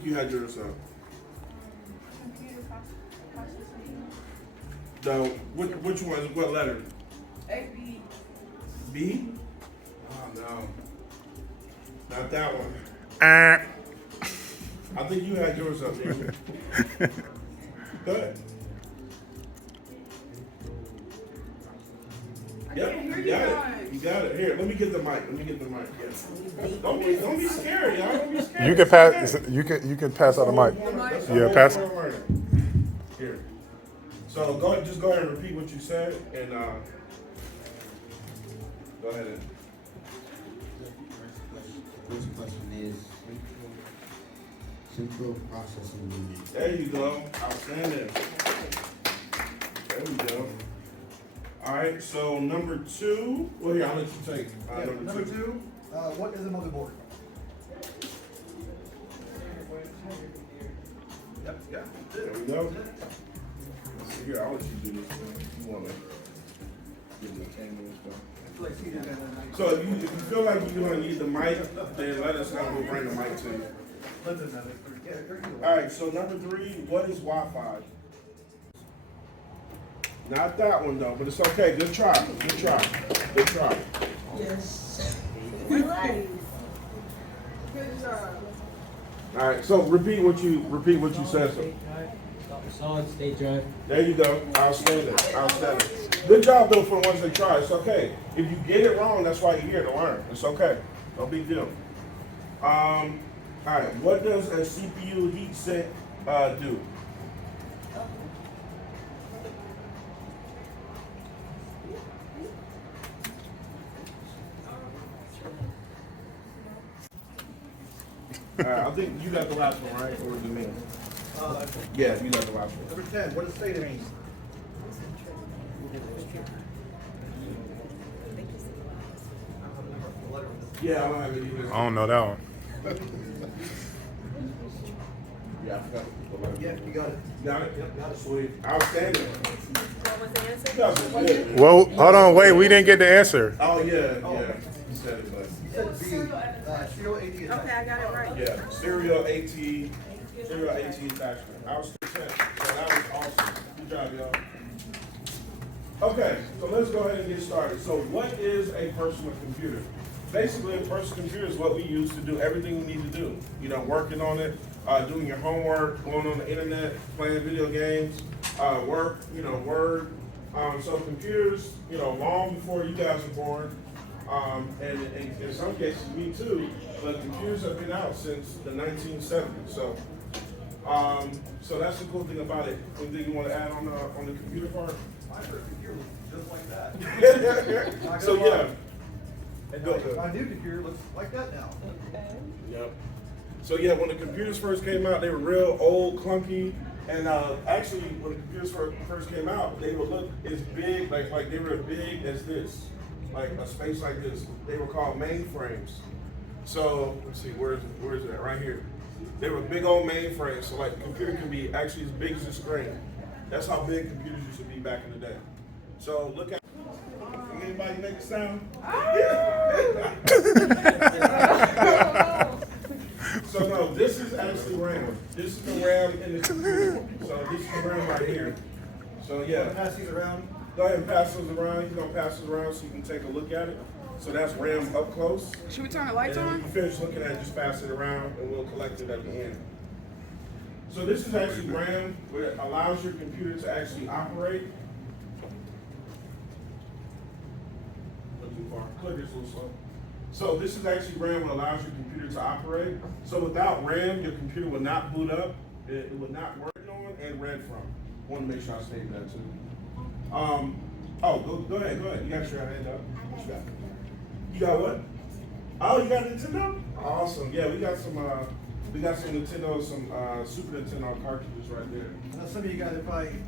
think you had yours up. Computer processing. No, which one? What letter? AB. B? Oh no. Not that one. I think you had yours up, David. Good. Yep, you got it. You got it. Here, let me get the mic. Yes. Don't be scared, y'all. Don't be scared. You can pass. You can pass out the mic. Yeah, pass. Here. So just go ahead and repeat what you said, and go ahead and. First question is central processing unit. There you go. Outstanding. There we go. All right. So number 2. Well, here I'll let you take Number two. What is a motherboard? Yep. Yeah. There we go. Here, I'll let you do this. You want to get the camera and stuff. So if you feel like you're going to need the mic, then let us know. We'll bring the mic to you. All right. So number 3. What is Wi-Fi? Not that one though, but it's okay. Good try. Good try. Good try. Yes. All right. So repeat what you said. So. Solid state drive. There you go. Outstanding. Outstanding. Good job though for the ones that try. It's okay. If you get it wrong, that's why you're here to learn. It's okay. No big deal. All right. What does a CPU heat sink do? All right, I think you got the last one, right? Or is it me? Yeah, you got the last one. Number 10. What does theta mean? Yeah, I don't have it either. I don't know that one. Yeah, I forgot the letter. Yeah, you got it. Got it? Yep, got it. Sweet. Outstanding. What was the answer? That was good. Well, hold on, wait. We didn't get the answer. Oh, yeah. You said it, but. You said B. Serial AT Okay, attachment. I got it right. Yeah, serial AT attachment. I was 10. So that was awesome. Good job, y'all. Okay, so let's go ahead and get started. So what is a personal computer? Basically, a personal computer is what we use to do everything we need to do. You know, working on it, doing your homework, going on the internet, playing video games, work, you know, Word. So computers, you know, long before you guys were born, and in some cases me too, but computers have been out since the 1970s. So that's the cool thing about it. Anything you want to add on the computer part? My first computer was just like that. So yeah. And Go. my new computer looks like that now. Yep. So yeah, when the computers first came out, they were real old, clunky, and actually, when the computers first came out, they would look as big, like they were as big as this, like a space like this. They were called mainframes. So let's see, where is it? Right here. They were big old mainframes. So like the computer can be actually as big as a screen. That's how big computers used to be back in the day. So look at. Anybody make a sound? So no, this is actually RAM. This is the RAM in the computer. So this is the RAM right here. So yeah. Pass these around. Go ahead and pass those around. He's gonna pass those around so you can take a look at it. So that's RAM up close. Should we turn the And lights then when on? you finish looking at it, just pass it around and we'll collect it at the end. So this is actually RAM, where it allows your computer to actually operate. Click is a little slow. So this is actually RAM that allows your computer to operate. So without RAM, your computer would not boot up, it would not work on and read from. Want to make sure I stated that too. Go ahead. You got your hand up. What you got? You got what? Oh, you got Nintendo? Awesome. Yeah, we got some Nintendo, some Super Nintendo cartridges right there. Now, some of you guys are probably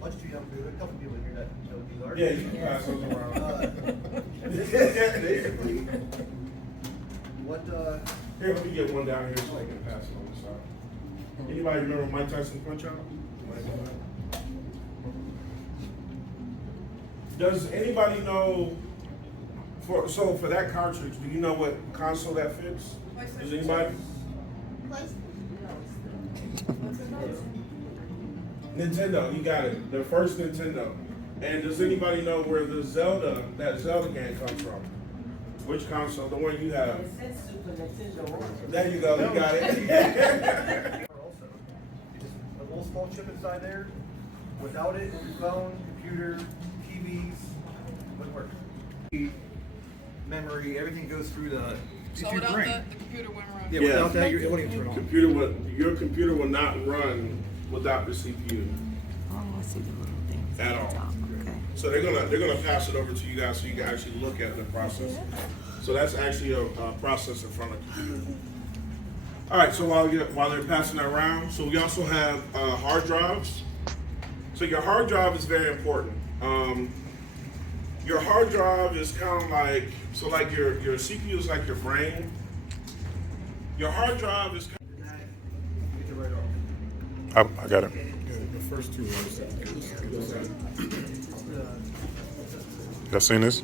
much too young to do it. A couple people here that know these are. Yeah, you can pass those around. Here, let me get one down here so I can pass it on the side. Anybody remember Mike Tyson Punch Out? Does anybody know, for that cartridge, do you know what console that fits? Does anybody? Nintendo, you got it. The first Nintendo. And does anybody know where that Zelda game comes from? Which console? The one you have. There you go, you got it. Also, just a little small chip inside there. Without it, your phone, computer, TVs wouldn't work. Memory, everything goes through the So your without brain. the computer wouldn't run. Yeah, Yeah. without that, it wouldn't even turn on. Your computer will not run without the CPU Oh, I see the little things at at the all. top. Okay. So they're gonna pass it over to you guys so you can actually look at the process. So that's actually a processor from a computer. All right. So while they're passing that around, so we also have hard drives. So your hard drive is very important. Your hard drive is kind of like your CPU is like your brain. Your hard drive is. Get it right off. I got it. The first two rows. Y'all seen this?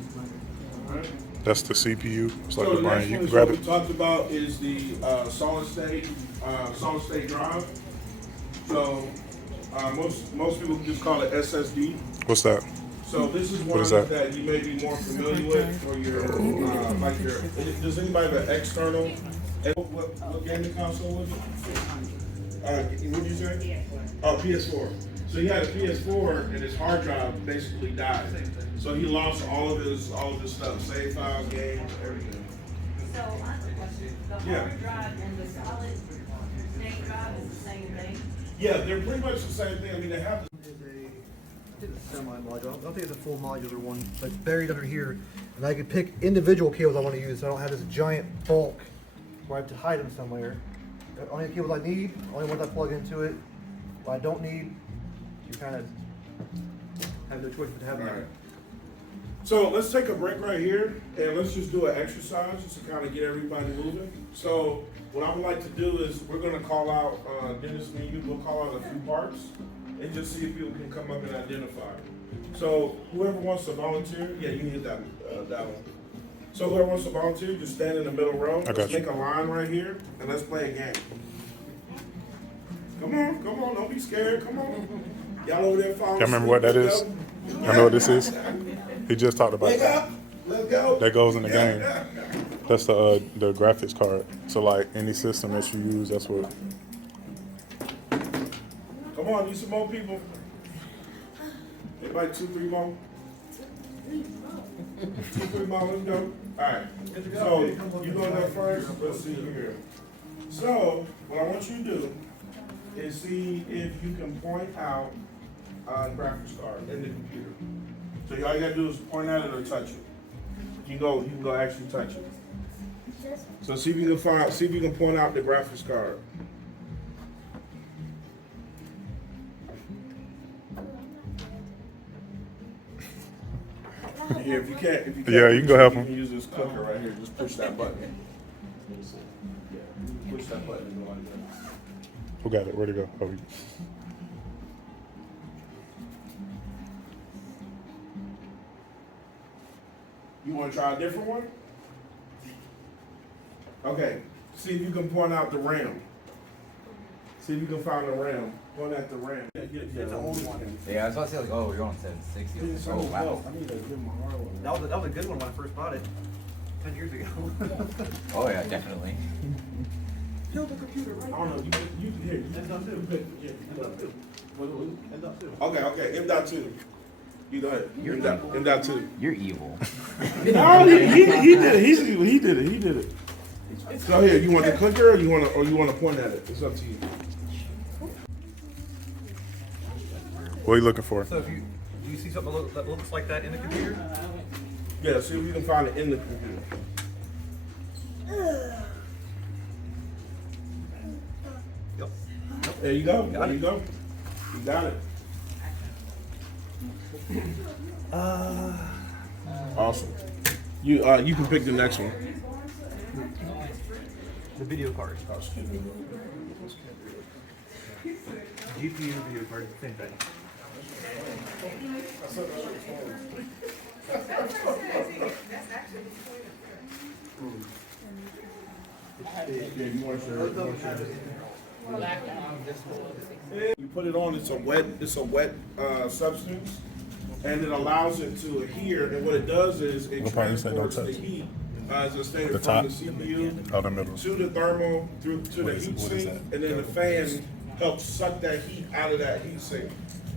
That's the CPU. It's like So the the brain. next You one can is grab what we it. talked about is the solid state drive. So most people just call it SSD. What's that? So this is one is that? that you may be more familiar with for your like your. Does anybody have an external? What gaming console was it? What did you say? Oh, PS4. So he had a PS4 and his hard drive basically died. So he lost all of his stuff, save files, games, everything. So I have a question. The Yeah. hard drive and the solid state drive is the same thing? Yeah, they're pretty much the same thing. I mean, they have. Is I think it's a semi-module. I don't think it's a full modular one, but it's buried under here. And I could pick individual cables I want to use, so I don't have this giant bulk where I have to hide them somewhere. The only cables I need, only ones I plug into it. What I don't need, you kind of have no choice but to have them All right. there. So let's take a break right here and let's just do an exercise just to kind of get everybody moving. So what I would like to do is we're going to call out, Dennis and you, we'll call out a few parts and just see if people can come up and identify. So whoever wants to volunteer, yeah, you need that one. So whoever wants to volunteer, just stand in the middle row. got Let's you. make a line right here and let's play a game. Come on, don't be scared, come on. Y'all over there following. Y'all remember what that is? Y'all know what this is? He just talked about Wake that. up, let's go. That goes in the game. That's the graphics card. So like any system that you use, that's what. Come on, need some more people. Anybody 2, 3 more? 2, 3 more, let's go. Alright, so you go there first, let's see here. So, what I want you to do is see if you can point out a graphics card in the computer. So all you gotta do is point at it or touch it. You can go actually touch it. So see if you can point out the graphics card. Yeah, if you can't, Yeah, you can go help you him. can use this clicker right here. Just push that button. Yeah, push that button and go like that. Who got it? Where'd it go? Oh, You want to try a different one? Okay. See if you can point out the RAM. See if you can find the RAM. Point at the RAM. It's the only one. Yeah, I was about to say, like, oh, you're on 760. Oh, wow. I need to give him a hard one. That was a good one when I first bought it 10 years ago. Oh, yeah, definitely. Kill the computer right now. I don't know. You here. You pick. Yeah, you pick. Okay. M.2. You go ahead. M.2. You're evil. No, he did it. He's evil. He did it. So here, you want the clicker or you want to point at it? It's up to you. what are you looking for? So do you see something that looks like that in the computer? Yeah, see if you can find it in the computer. Yep. There you go. There you go. You got it. Awesome. You can pick the next one. The video card. GPU video card, same thing. Yeah, you want your You put it on, it's a wet substance, and it allows it to adhere, and what it does is it What part you say don't transports the touch? heat, as I stated, The from top? the CPU Oh, the middle. to the thermal, through to the is- heat what is sink, that? and then the fan helps suck that heat out of that heat sink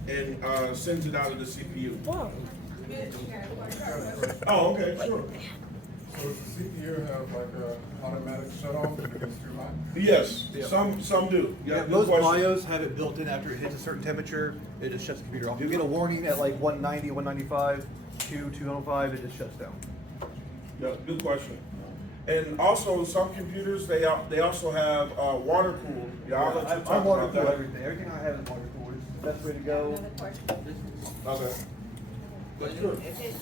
and sends it out of the CPU. Whoa. Oh, okay, sure. So does the CPU have like a automatic shut off when it gets too hot? Yes, Yeah. some do. Yeah, good most question. BIOS have it built in after it hits a certain temperature, it just shuts the computer off. You get a warning at like 190, 195, 205, it just shuts down. Yeah, good question. And also, some computers, they also have water cooled. Yeah, I'll let you talk I'm water about cool that. everything. Everything I have is water cool. It's the best way to go. Another question. Okay. But Sure. if it,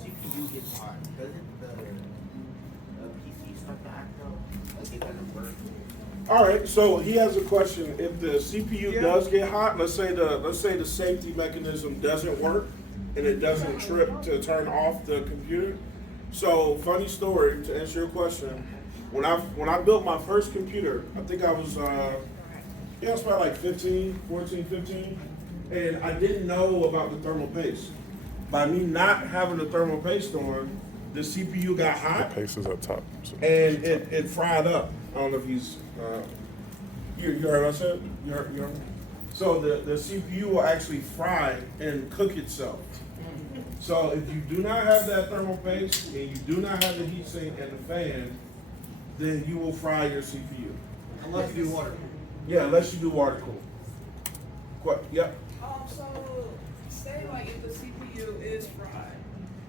CPU gets hot, doesn't the PC start to act up? Like it doesn't work? All right, so he has a question. If the CPU does get hot, let's say the safety mechanism doesn't work and it doesn't trip to turn off the computer. So, funny story to answer your question. When I built my first computer, I think I was I was probably like 15, and I didn't know about the thermal paste. By me not having the thermal paste on, the CPU got The hot pace is up top. So. and it fried up. I don't know if he's you heard what I said? You heard me? So the CPU will actually fry and cook itself. So if you do not have that thermal paste and you do not have the heat sink and the fan, then you will fry your CPU. Unless you do water. Yeah, unless you do water cool. Yep. So say like if the CPU is fried,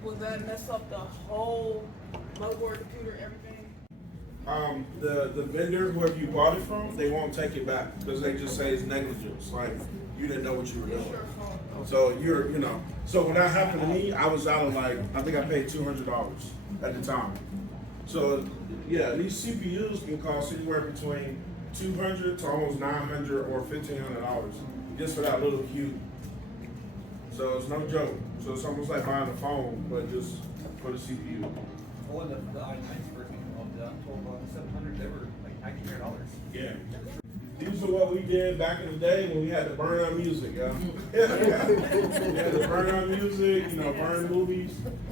will that mess up the whole motherboard, computer, everything? The vendor, whoever you bought it from, they won't take it back because they just say it's negligence. Like you didn't know what you were doing. So so when that happened to me, I was out of I think I paid $200 at the time. So yeah, these CPUs can cost anywhere between $200 to almost $900 or $1,500 just for that little cube. So it's no joke. So it's almost like buying a phone, but just for the CPU. When the i9s first came out, the 700, they were like $1,900. Yeah. These are what we did back in the day when we had to burn our music, yeah. We had to burn our music, burn movies.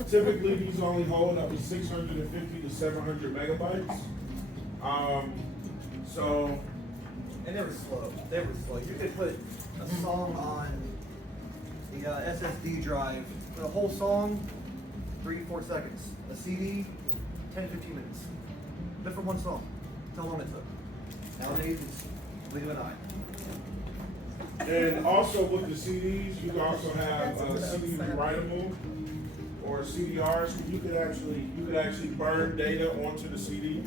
Typically, these only hold up to 650 to 700 megabytes. So. And they were slow. They were slow. You could put a song on the SSD drive, the whole song, 3-4 seconds. A CD, 10-15 minutes. Just for one song. That's how long it took. Nowadays, it's blink of an eye. And also with the CDs, you can also have CD writable or CDRs. You could actually burn data onto the CD.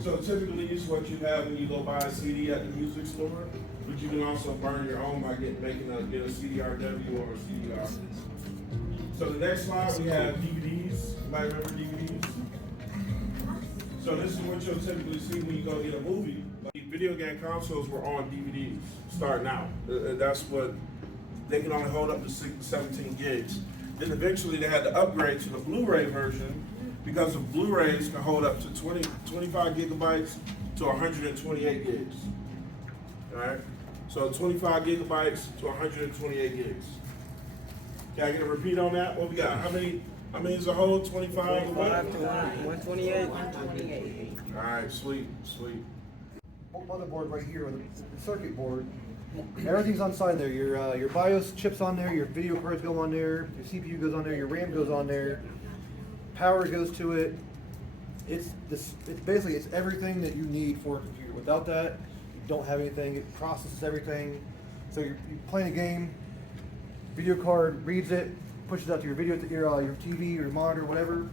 So typically, this is what you have when you go buy a CD at the music store. But you can also burn your own by get a CDRW or a CDR. So the next slide we have DVDs. Anybody remember DVDs? So this is what you'll typically see when you go get a movie. Like, video game consoles were on DVDs starting out. That's what they can only hold up to 17 gigs. Then eventually they had to upgrade to the Blu-ray version because the Blu-rays can hold up to 25 gigabytes to 128 gigs. All right. So 25 gigabytes to 128 gigs. Can I get a repeat on that? What we got? How many is a whole 25? 25 to 128. All right, sweet. Motherboard right here with the circuit board. Everything's on there. Your BIOS chips on there. Your video cards go on there. Your CPU goes on there. Your RAM goes on there. Power goes to it. It's basically everything that you need for a computer. Without that, you don't have anything. It processes everything. So you're playing a game. Video card reads it, pushes out to your video, your TV, your monitor, whatever.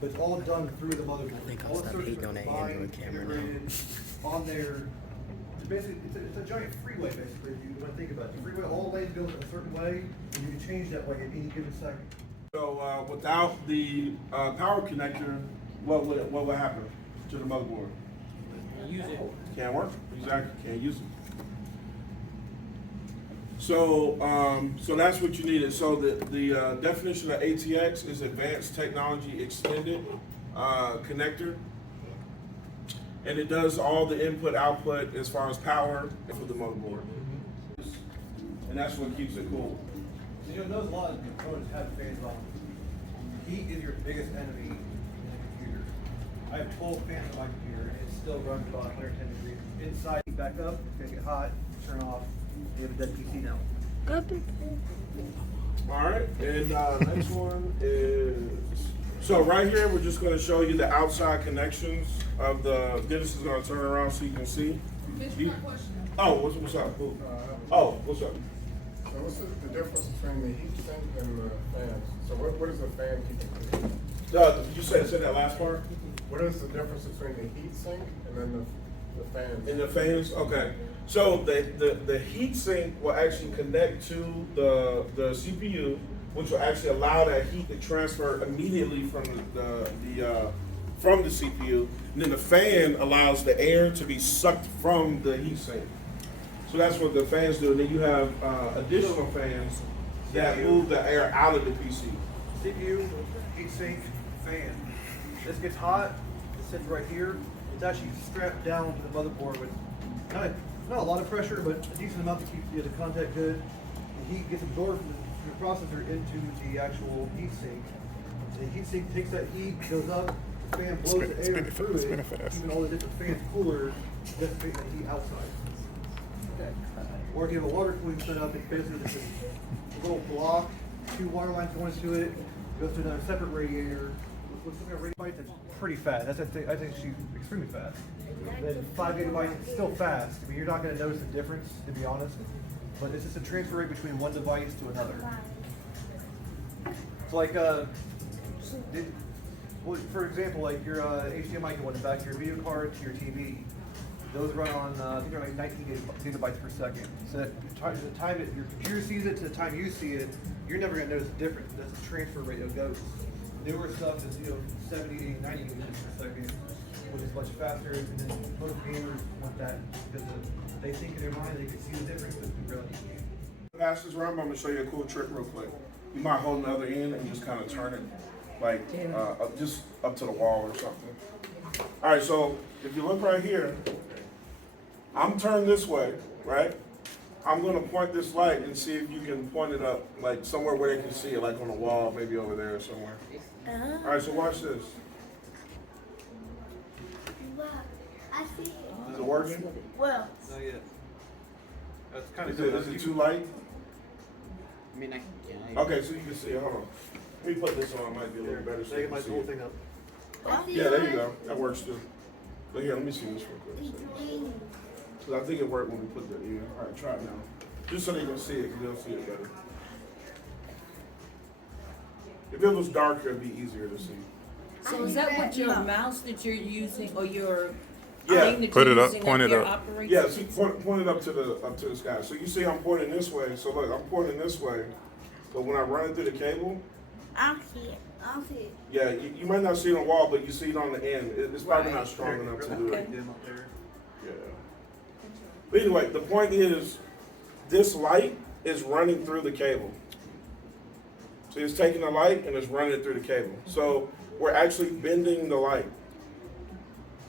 But it's all done through the motherboard. I think I'll All the stop circuits hating on that combined, Android camera now. integrated on there. Basically, it's a giant freeway, basically, if you want to think about it. The freeway, all lanes go in a certain way, and you can change that way at any given second. So without the power connector, what would happen to the motherboard? Use it. Can't work. Exactly. Can't use it. So that's what you needed. So the definition of ATX is Advanced Technology Extended Connector. and it does all the input output as far as power for the motherboard, and that's what keeps it cool. So you'll notice a lot of components have fans on. Heat is your biggest enemy in a computer. I have 12 fans on my computer, and it still runs about 110 degrees. Inside, heat back up, it's gonna get hot, turn off. You have a dead PC now. All right, and next one is, so right here, we're just gonna show you the outside connections of the, Dennis is gonna turn around so you can see. Bitch, You- got a question. Oh, what's up? Who? Oh, what's up? So what's the difference between the heat sink and the fans? So what is the fan keeping? You said that last part? What is the difference between the heat sink and then the fans? In the fans, okay. So the heat sink will actually connect to the CPU, which will actually allow that heat to transfer immediately from the CPU. And then the fan allows the air to be sucked from the heat sink. So that's what the fans do. And then you have additional fans that move the air out of the PC. CPU, heatsink, fan. This gets hot, it sits right here. It's actually strapped down to the motherboard with not a lot of pressure, but a decent amount to keep the contact good. The heat gets absorbed from the processor into the actual heatsink. The heatsink takes that heat, goes up, the fan blows the air through it, keeping all the different fans cooler, dissipate the heat outside. Or if you have a water cooling setup, it's basically just a little block, 2 water lines going into it, goes to another separate radiator. Looks like a radiator that's pretty fast. I think she's extremely fast. Then 5 gigabytes is still fast. I mean, you're not going to notice the difference, to be honest. But it's just a transfer rate between one device to another. It's like, well, for example, like your HDMI going back to your video card to your TV. Those run on, I think they're like 19 gigabytes per second. So that the time that your computer sees it to the time you see it, you're never going to notice the difference. That's the transfer rate it goes. Newer stuff is 70, 80, 90 gigabits per second, which is much faster. And then most gamers want that because they think in their mind they can see the difference, but in reality you can't. Pass this around, I'm gonna show you a cool trick real quick. You might hold the other end and just kind of turn it like just up to the wall or something. All right, so if you look right here, I'm turned this way, right? I'm gonna point this light and see if you can point it up, like somewhere where they can see it, like on the wall, maybe over there or somewhere. All right, so watch this. Well, I see it. Is it working? Well, Not yet. That's kind Is it too light? I mean, Okay, so you can see it. Hold on. Let me put this on. It might be a little better so They you get my can see whole it. thing up. I see Yeah, there you it. go. That works too. But here, let me see this real quick. Because I think it worked when we put the in. All right, try it now. Just so they can see it, because they'll see it better. If it was darker, it'd be easier to see. So is that what your mouse that you're using or your Yeah. thing that Put you're it up, using point it your up. operating Yeah, system? see, point it up to the sky. So you see I'm pointing this way. So look, I'm pointing this way. But when I run it through the cable, I don't see it. I don't see it. yeah, you might not see it on the wall, but you see it on the end. It's probably not strong enough to do it. Dim up there. Yeah. But anyway, the point is, this light is running through the cable. So it's taking the light and it's running it through the cable. So we're actually bending the light.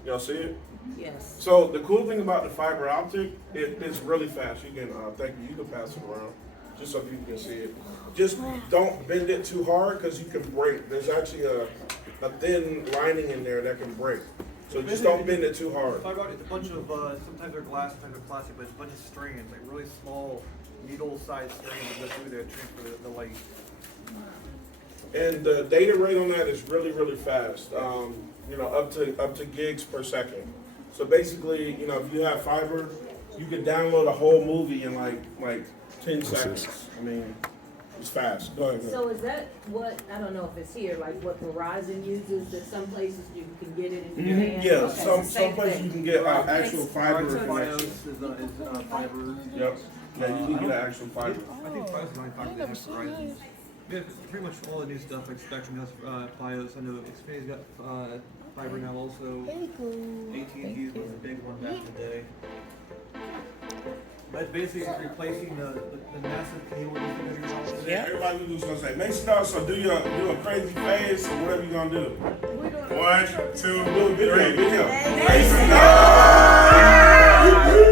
Y'all see it? Yes. So the cool thing about the fiber optic, it's really fast. You can, thank you, you can pass it around, just so people can see it. Just don't bend it too hard because you can break. There's actually a thin lining in there that can break. So just don't bend it too hard. Fiber optic is a bunch of, sometimes they're glass, sometimes they're plastic, but it's a bunch of strands, like really small needle-sized strands that go through there to transfer the light. And the data rate on that is really, really fast. Up to gigs per second. So basically, if you have fiber, you can download a whole movie in like 10 seconds. I mean, it's fast. Go ahead. So is that what, I don't know if it's here, like what Verizon uses, that some places you can get it in your hand? Yeah, Okay, some same places thing. you can get actual fiber Fios connection. is fiber. Yep. Yeah, you can get an actual fiber. I think Fios is the only fiber that has Verizon. Yeah, pretty much all the new stuff, like Spectrum has Fios. I know Xfinity's got fiber now also. Very cool. AT&T was the big one back in the day. That's basically replacing the massive cable that's in your house. Yeah. Everybody was just gonna say, Masondogg, so do a crazy face or whatever you gonna do. 1, 2, Do a video. 3. Video. Masondogg!